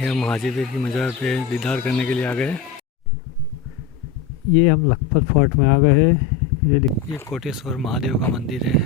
ये हम हाजीपीर की मज़ार पे दीदार करने के लिए आ गए। ये हम लखपत फोर्ट में आ गए हैं। ये कोटेश्वर महादेव का मंदिर है।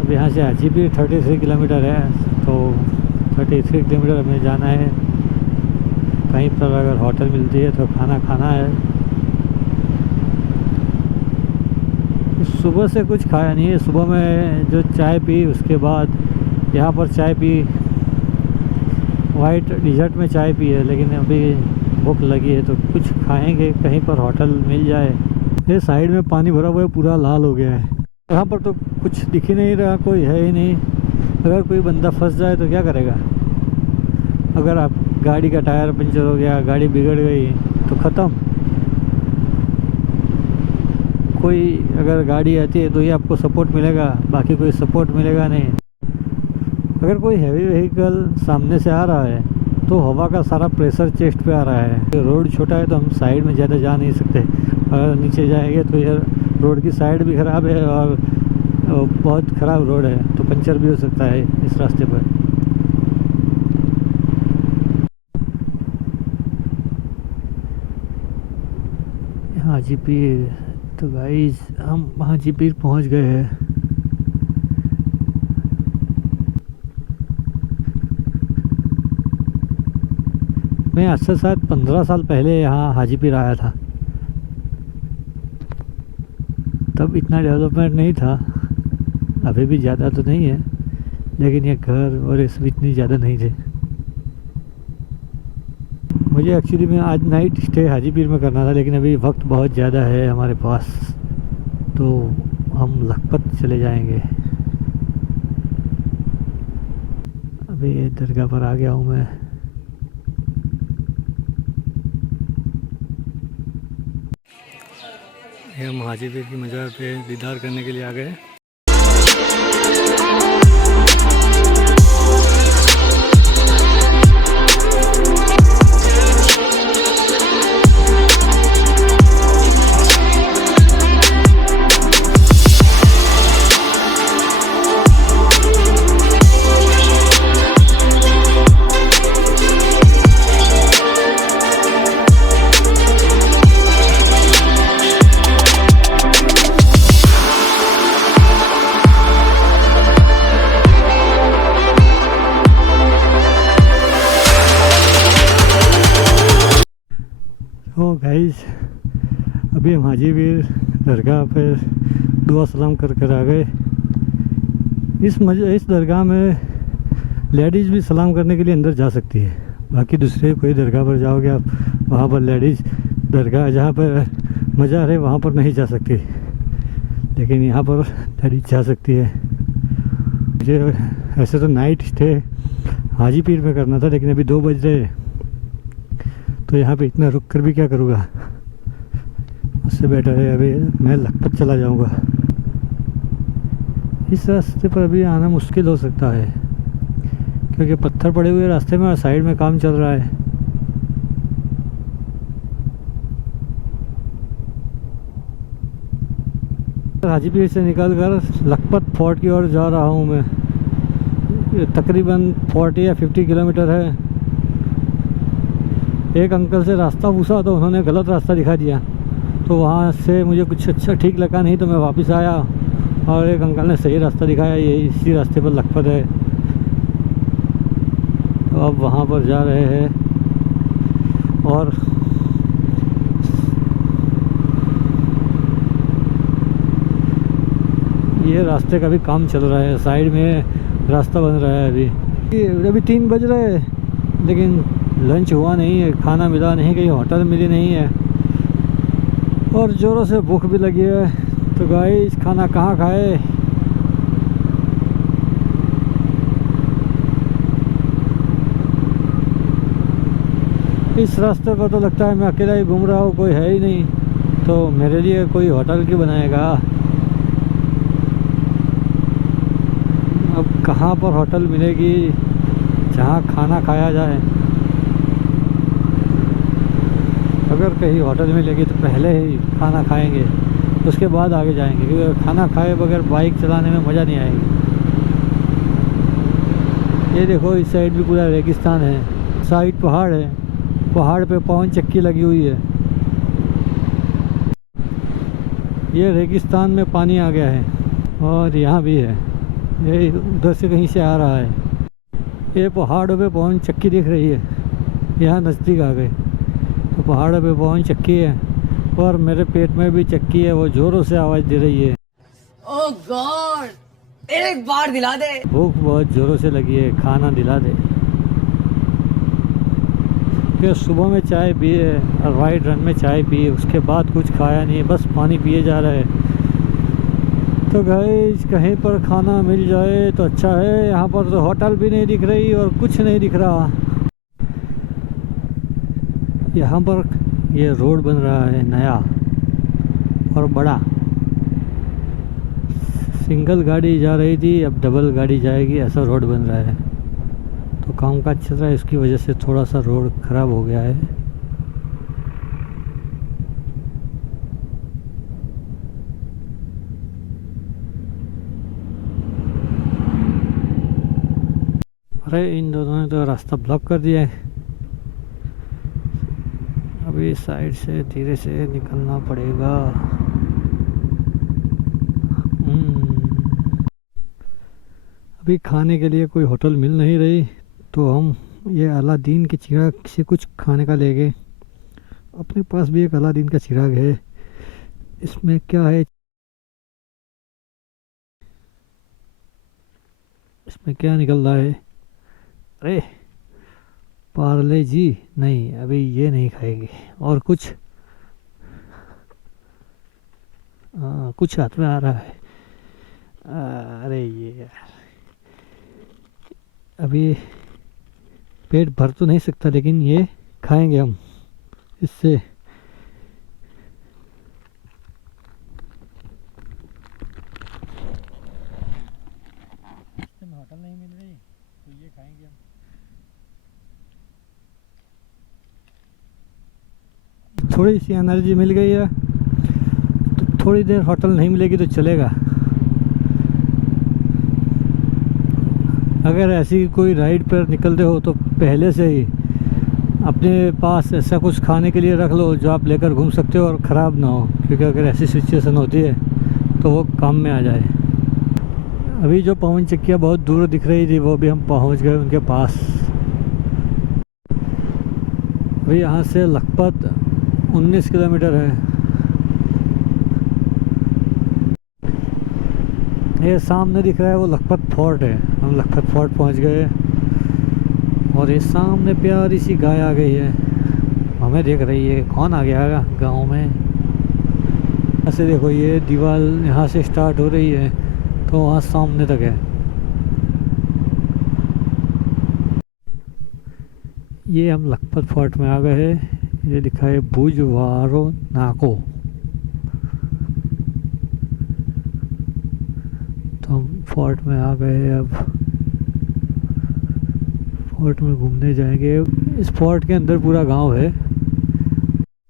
अब यहाँ से हाजीपीर 33 किलोमीटर है, तो 33 किलोमीटर हमें जाना है। कहीं पर अगर होटल मिलती है तो खाना खाना है। सुबह से कुछ खाया नहीं है। सुबह में जो चाय पी, उसके बाद यहाँ पर चाय पी, वाइट डिज़र्ट में चाय पी है, लेकिन अभी भूख लगी है तो कुछ खाएंगे, कहीं पर होटल मिल जाए। ये साइड में पानी भरा हुआ है, पूरा लाल हो गया है। यहाँ पर तो कुछ दिख ही नहीं रहा, कोई है ही नहीं। अगर कोई बंदा फंस जाए तो क्या करेगा? अगर आप गाड़ी का टायर पंचर हो गया, गाड़ी बिगड़ गई तो ख़त्म। कोई अगर गाड़ी आती है तो ही आपको सपोर्ट मिलेगा, बाकी कोई सपोर्ट मिलेगा नहीं। अगर कोई हैवी व्हीकल सामने से आ रहा है तो हवा का सारा प्रेशर चेस्ट पे आ रहा है। रोड छोटा है तो हम साइड में ज़्यादा जा नहीं सकते। अगर नीचे जाएंगे तो ये रोड की साइड भी ख़राब है और बहुत ख़राब रोड है, तो पंचर भी हो सकता है इस रास्ते पर। हाजीपीर, तो गाइस हम हाजीपीर पहुंच गए हैं। मैं आज से शायद 15 साल पहले यहाँ हाजीपीर आया था। तब इतना डेवलपमेंट नहीं था, अभी भी ज़्यादा तो नहीं है, लेकिन ये घर और इसमें इतनी ज़्यादा नहीं थे। मुझे एक्चुअली में आज नाइट स्टे हाजीपीर में करना था, लेकिन अभी वक्त बहुत ज़्यादा है हमारे पास, तो हम लखपत चले जाएंगे। अभी दरगाह पर आ गया हूँ मैं। ये हम हाजीपीर की मज़ार पे दीदार करने के लिए आ गए। तो गाइस अभी हम हाजीपीर दरगाह पर दुआ सलाम कर कर आ गए। इस दरगाह में लेडीज़ भी सलाम करने के लिए अंदर जा सकती है। बाकी दूसरे कोई दरगाह पर जाओगे आप, वहाँ पर लेडीज़ दरगाह जहाँ पर मज़ार है वहाँ पर नहीं जा सकती, लेकिन यहाँ पर लेडीज़ जा सकती है। मुझे ऐसे तो नाइट स्टे हाजीपीर में करना था, लेकिन अभी 2 बज रहे, तो यहाँ पे इतना रुक कर भी क्या करूँगा। उससे बेटर है अभी मैं लखपत चला जाऊँगा। इस रास्ते पर अभी आना मुश्किल हो सकता है, क्योंकि पत्थर पड़े हुए रास्ते में और साइड में काम चल रहा है। हाजीपीर से निकलकर लखपत फोर्ट की ओर जा रहा हूँ मैं। तकरीबन 40 या 50 किलोमीटर है। एक अंकल से रास्ता पूछा तो उन्होंने गलत रास्ता दिखा दिया, तो वहाँ से मुझे कुछ अच्छा ठीक लगा नहीं, तो मैं वापस आया और एक अंकल ने सही रास्ता दिखाया, ये इसी रास्ते पर लखपत है। तो अब वहाँ पर जा रहे हैं। और ये रास्ते का भी काम चल रहा है, साइड में रास्ता बन रहा है। अभी 3 बज रहे हैं, लेकिन लंच हुआ नहीं है, खाना मिला नहीं, कहीं होटल मिली नहीं है, और ज़ोरों से भूख भी लगी है। तो गाइस खाना कहाँ खाए? इस रास्ते पर तो लगता है मैं अकेला ही घूम रहा हूँ, कोई है ही नहीं, तो मेरे लिए कोई होटल क्यों बनाएगा? अब कहाँ पर होटल मिलेगी जहाँ खाना खाया जाए? अगर कहीं होटल मिलेगी तो पहले ही खाना खाएंगे, उसके बाद आगे जाएंगे, क्योंकि खाना खाए बगैर बाइक चलाने में मज़ा नहीं आएगी। ये देखो इस साइड भी पूरा रेगिस्तान है, साइड पहाड़ है, पहाड़ पे पवन चक्की लगी हुई है। ये रेगिस्तान में पानी आ गया है और यहाँ भी है, ये उधर से कहीं से आ रहा है। ये पहाड़ों पे पवन चक्की दिख रही है, यहाँ नज़दीक आ गए तो पहाड़ों पे पवन चक्की है और मेरे पेट में भी चक्की है, वो ज़ोरों से आवाज़ दे रही है। ओह गॉड, एक बार दिला दे। भूख बहुत ज़ोरों से लगी है, खाना दिला दे। फिर सुबह में चाय पिए और वाइट रन में चाय पिए, उसके बाद कुछ खाया नहीं, बस पानी पिए जा रहे हैं। तो गाइस कहीं पर खाना मिल जाए तो अच्छा है। यहाँ पर तो होटल भी नहीं दिख रही और कुछ नहीं दिख रहा। यहाँ पर ये रोड बन रहा है नया और बड़ा, सिंगल गाड़ी जा रही थी, अब डबल गाड़ी जाएगी, ऐसा रोड बन रहा है। तो काम काज चल रहा है, इसकी वजह से थोड़ा सा रोड ख़राब हो गया है। अरे इन दोनों ने तो रास्ता ब्लॉक कर दिया है। अभी साइड से धीरे से निकलना पड़ेगा। अभी खाने के लिए कोई होटल मिल नहीं रही, तो हम ये अलादीन के चिराग से कुछ खाने का ले गए। अपने पास भी एक अलादीन का चिराग है, इसमें क्या है, इसमें क्या निकल रहा है? अरे पार्ले जी नहीं, अभी ये नहीं खाएंगे। और कुछ कुछ हाथ में आ रहा है। अरे ये यार, अभी पेट भर तो नहीं सकता, लेकिन ये खाएंगे हम इससे। होटल नहीं मिल रही तो ये खाएंगे हम। थोड़ी सी एनर्जी मिल गई है तो थोड़ी देर होटल नहीं मिलेगी तो चलेगा। अगर ऐसी कोई राइड पर निकलते हो तो पहले से ही अपने पास ऐसा कुछ खाने के लिए रख लो जो आप लेकर घूम सकते हो और ख़राब ना हो, क्योंकि अगर ऐसी सिचुएशन होती है तो वो काम में आ जाए। अभी जो पवन चक्कियाँ बहुत दूर दिख रही थी वो भी हम पहुंच गए उनके पास। अभी यहाँ से लखपत 19 किलोमीटर है। ये सामने दिख रहा है वो लखपत फोर्ट है। हम लखपत फोर्ट पहुंच गए और ये सामने प्यारी सी गाय आ गई है, हमें देख रही है। कौन आ गया गांव में? ऐसे देखो ये दीवार यहाँ से स्टार्ट हो रही है तो वहाँ सामने तक है। ये हम लखपत फोर्ट में आ गए हैं। ये लिखा है बुजवारो नाको। तो हम फोर्ट में आ गए हैं। अब फोर्ट में घूमने जाएंगे। इस फोर्ट के अंदर पूरा गांव है।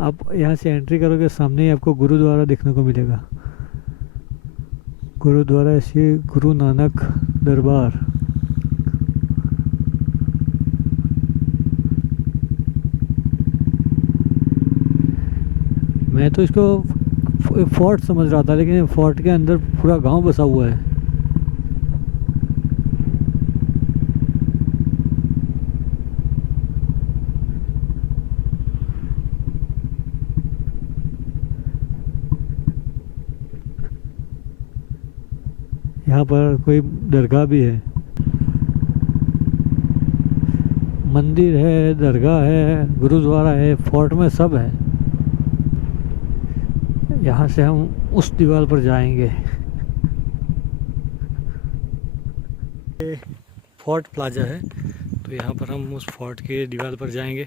आप यहाँ से एंट्री करोगे, सामने ही आपको गुरुद्वारा देखने को मिलेगा। गुरुद्वारा श्री गुरु नानक दरबार। मैं तो इसको फोर्ट समझ रहा था, लेकिन फोर्ट के अंदर पूरा गांव बसा हुआ है। यहाँ पर कोई दरगाह भी है, मंदिर है, दरगाह है, गुरुद्वारा है, फोर्ट में सब है। यहाँ से हम उस दीवार पर जाएंगे। फोर्ट प्लाजा है, तो यहाँ पर हम उस फोर्ट के दीवार पर जाएंगे।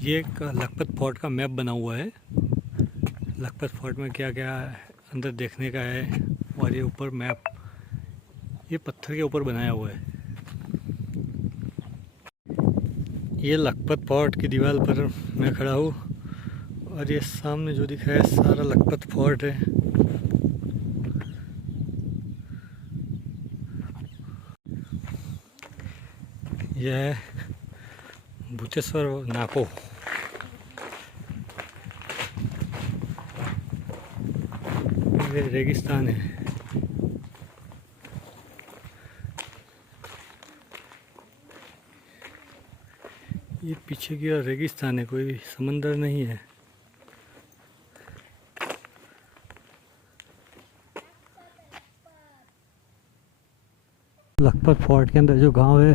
ये एक लखपत फोर्ट का मैप बना हुआ है। लखपत फोर्ट में क्या क्या अंदर देखने का है, और ये ऊपर मैप ये पत्थर के ऊपर बनाया हुआ है। ये लखपत फोर्ट की दीवार पर मैं खड़ा हूँ और ये सामने जो दिख रहा है सारा लखपत फोर्ट है। यह है भूतेश्वर नाको। ये रेगिस्तान है। ये पीछे की ओर रेगिस्तान है, कोई समंदर नहीं है। लखपत फोर्ट के अंदर जो गांव है,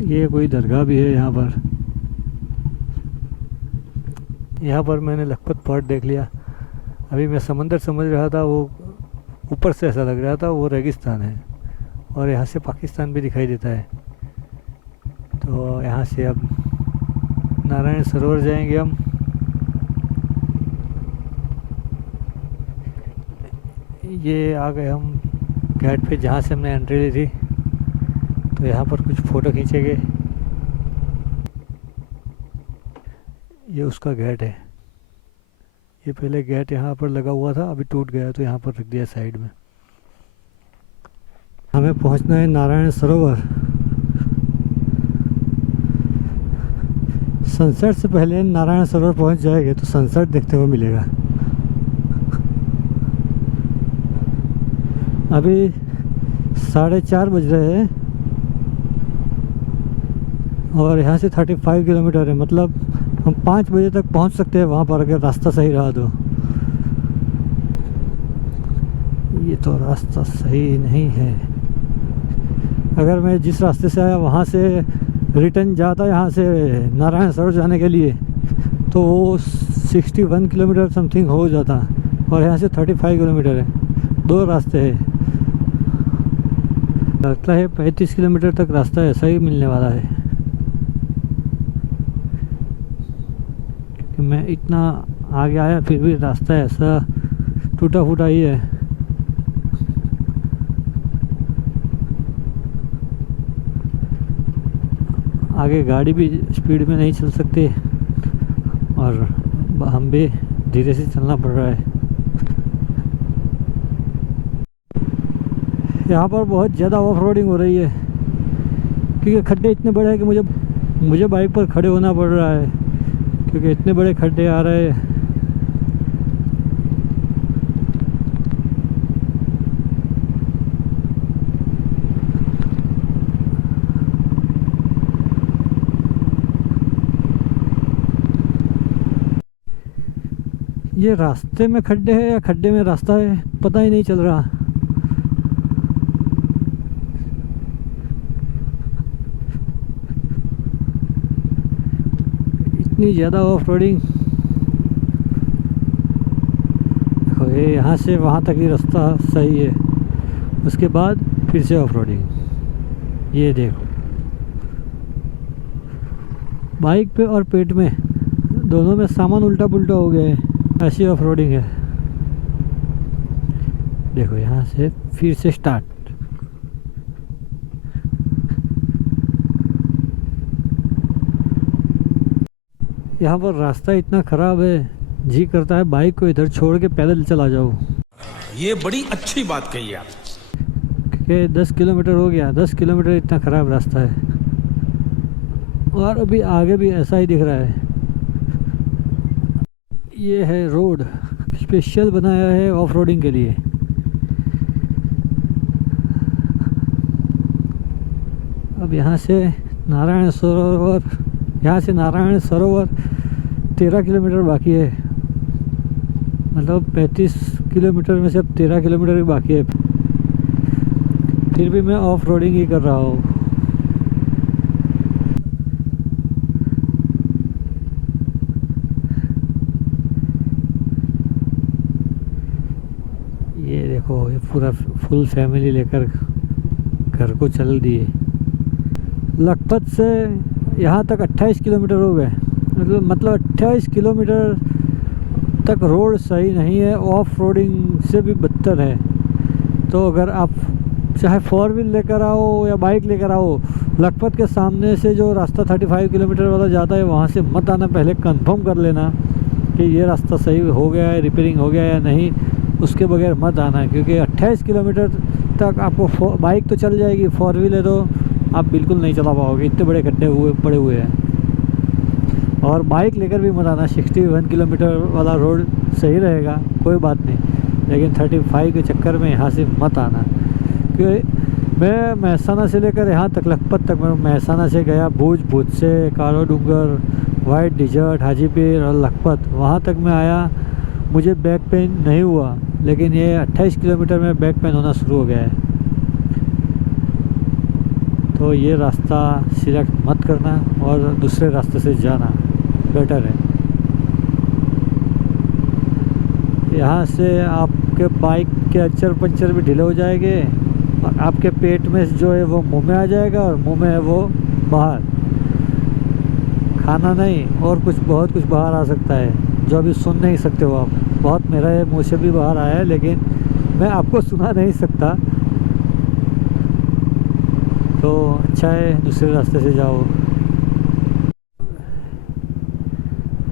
ये कोई दरगाह भी है यहाँ पर। यहाँ पर मैंने लखपत फोर्ट देख लिया। अभी मैं समंदर समझ रहा था, वो ऊपर से ऐसा लग रहा था वो रेगिस्तान है, और यहाँ से पाकिस्तान भी दिखाई देता है। तो यहाँ से अब नारायण सरोवर जाएंगे हम। ये आ गए हम गेट पे जहाँ से हमने एंट्री ली थी। तो यहाँ पर कुछ फ़ोटो खींचेंगे। ये उसका गेट है। ये पहले गेट यहाँ पर लगा हुआ था, अभी टूट गया तो यहाँ पर रख दिया साइड में। हमें पहुँचना है नारायण सरोवर। सनसेट से पहले नारायण सरोवर पहुँच जाएंगे तो सनसेट देखने को मिलेगा। अभी 4:30 बज रहे हैं और यहाँ से 35 किलोमीटर है। मतलब हम 5 बजे तक पहुँच सकते हैं वहाँ पर, अगर रास्ता सही रहा तो। ये तो रास्ता सही नहीं है। अगर मैं जिस रास्ते से आया वहाँ से रिटर्न जाता यहाँ से नारायण सरोवर जाने के लिए, तो वो 61 किलोमीटर समथिंग हो जाता, और यहाँ से 35 किलोमीटर है। 2 रास्ते हैं। लगता है 35 किलोमीटर तक रास्ता ऐसा ही मिलने वाला है, क्योंकि मैं इतना आगे आया फिर भी रास्ता ऐसा टूटा फूटा ही है। आगे गाड़ी भी स्पीड में नहीं चल सकती और हम भी धीरे से चलना पड़ रहा है। यहाँ पर बहुत ज़्यादा ऑफ रोडिंग हो रही है, क्योंकि खड्डे इतने बड़े हैं कि मुझे बाइक पर खड़े होना पड़ रहा है, क्योंकि इतने बड़े खड्डे आ रहे हैं। ये रास्ते में खड्डे हैं या खड्डे में रास्ता है, पता ही नहीं चल रहा। इतनी ज़्यादा ऑफ रोडिंग। देखो ये यहाँ से वहाँ तक ही रास्ता सही है, उसके बाद फिर से ऑफ रोडिंग। ये देखो, बाइक पे और पेट में दोनों में सामान उल्टा पुल्टा हो गया है, ऐसी ऑफ रोडिंग है। देखो यहाँ से फिर से स्टार्ट। यहाँ पर रास्ता इतना ख़राब है, जी करता है बाइक को इधर छोड़ के पैदल चला जाओ। ये बड़ी अच्छी बात कही आप। कि 10 किलोमीटर हो गया, 10 किलोमीटर इतना ख़राब रास्ता है, और अभी आगे भी ऐसा ही दिख रहा है। ये है रोड, स्पेशल बनाया है ऑफ रोडिंग के लिए। अब यहाँ से नारायण सरोवर 13 किलोमीटर बाकी है। मतलब 35 किलोमीटर में से अब 13 किलोमीटर ही बाकी है। फिर भी मैं ऑफ रोडिंग ही कर रहा हूँ। ये देखो, ये पूरा फुल फैमिली लेकर घर को चल दिए। लखपत से यहाँ तक 28 किलोमीटर हो गए। मतलब 28 किलोमीटर तक रोड सही नहीं है, ऑफ रोडिंग से भी बदतर है। तो अगर आप चाहे 4 व्हील लेकर आओ या बाइक लेकर आओ, लखपत के सामने से जो रास्ता 35 किलोमीटर वाला जाता है वहाँ से मत आना, पहले कंफर्म कर लेना कि ये रास्ता सही हो गया है, रिपेयरिंग हो गया या नहीं, उसके बगैर मत आना, क्योंकि 28 किलोमीटर तक आपको बाइक तो चल जाएगी, 4 व्हीलर तो आप बिल्कुल नहीं चला पाओगे, इतने बड़े गड्ढे पड़े हुए हैं। और बाइक लेकर भी मत आना, 61 किलोमीटर वाला रोड सही रहेगा, कोई बात नहीं, लेकिन 35 के चक्कर में यहाँ से मत आना। क्योंकि मैं महसाना से लेकर यहाँ तक लखपत तक, मैं महसाना से गया भूज, भूज से कालो डूंगर, वाइट डिजर्ट, हाजीपीर और लखपत, वहाँ तक मैं आया, मुझे बैक पेन नहीं हुआ, लेकिन ये 28 किलोमीटर में बैक पेन होना शुरू हो गया है। तो ये रास्ता सिलेक्ट मत करना और दूसरे रास्ते से जाना बेटर है। यहाँ से आपके बाइक के अंचर पंचर भी ढीले हो जाएंगे और आपके पेट में जो है वो मुंह में आ जाएगा और मुंह में है वो बाहर, खाना नहीं और कुछ बहुत कुछ बाहर आ सकता है जो अभी सुन नहीं सकते हो आप। बहुत मेरा मुँह से भी बाहर आया है, लेकिन मैं आपको सुना नहीं सकता, तो अच्छा है दूसरे रास्ते से जाओ।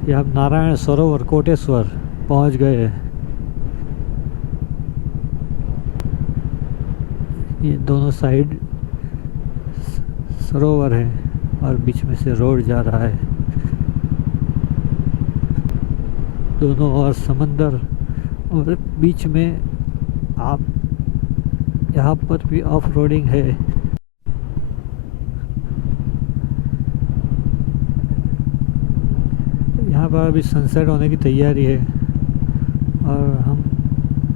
ये हम नारायण सरोवर कोटेश्वर पहुंच गए हैं। ये दोनों साइड सरोवर है और बीच में से रोड जा रहा है, दोनों और समंदर, और बीच में आप यहाँ पर भी ऑफ रोडिंग है। यहाँ पर अभी सनसेट होने की तैयारी है और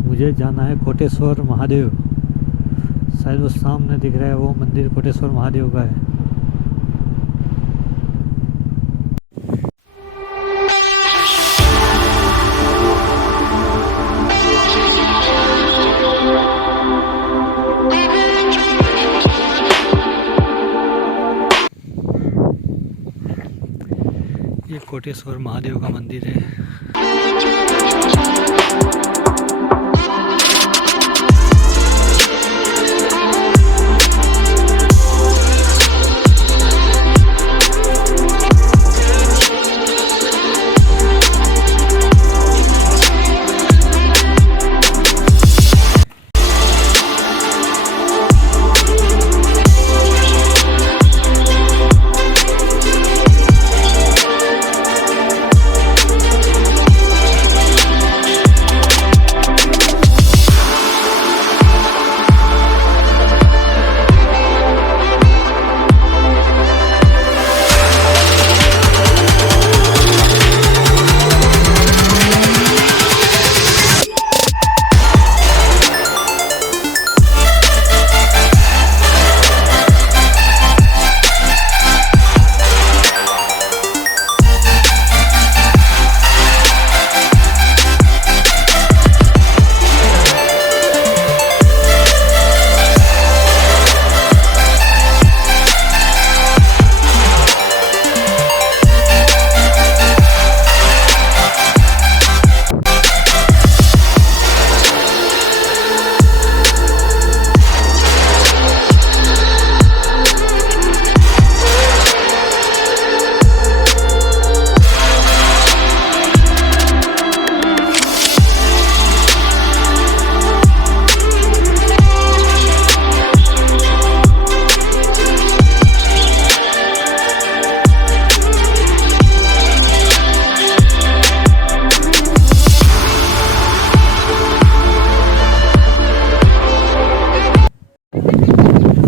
मुझे जाना है कोटेश्वर महादेव, शायद वो सामने दिख रहा है वो मंदिर कोटेश्वर महादेव का है। ये कोटेश्वर महादेव का मंदिर है।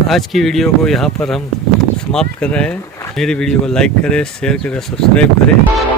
आज की वीडियो को यहाँ पर हम समाप्त कर रहे हैं। मेरी वीडियो को लाइक करें, शेयर करें, सब्सक्राइब करें।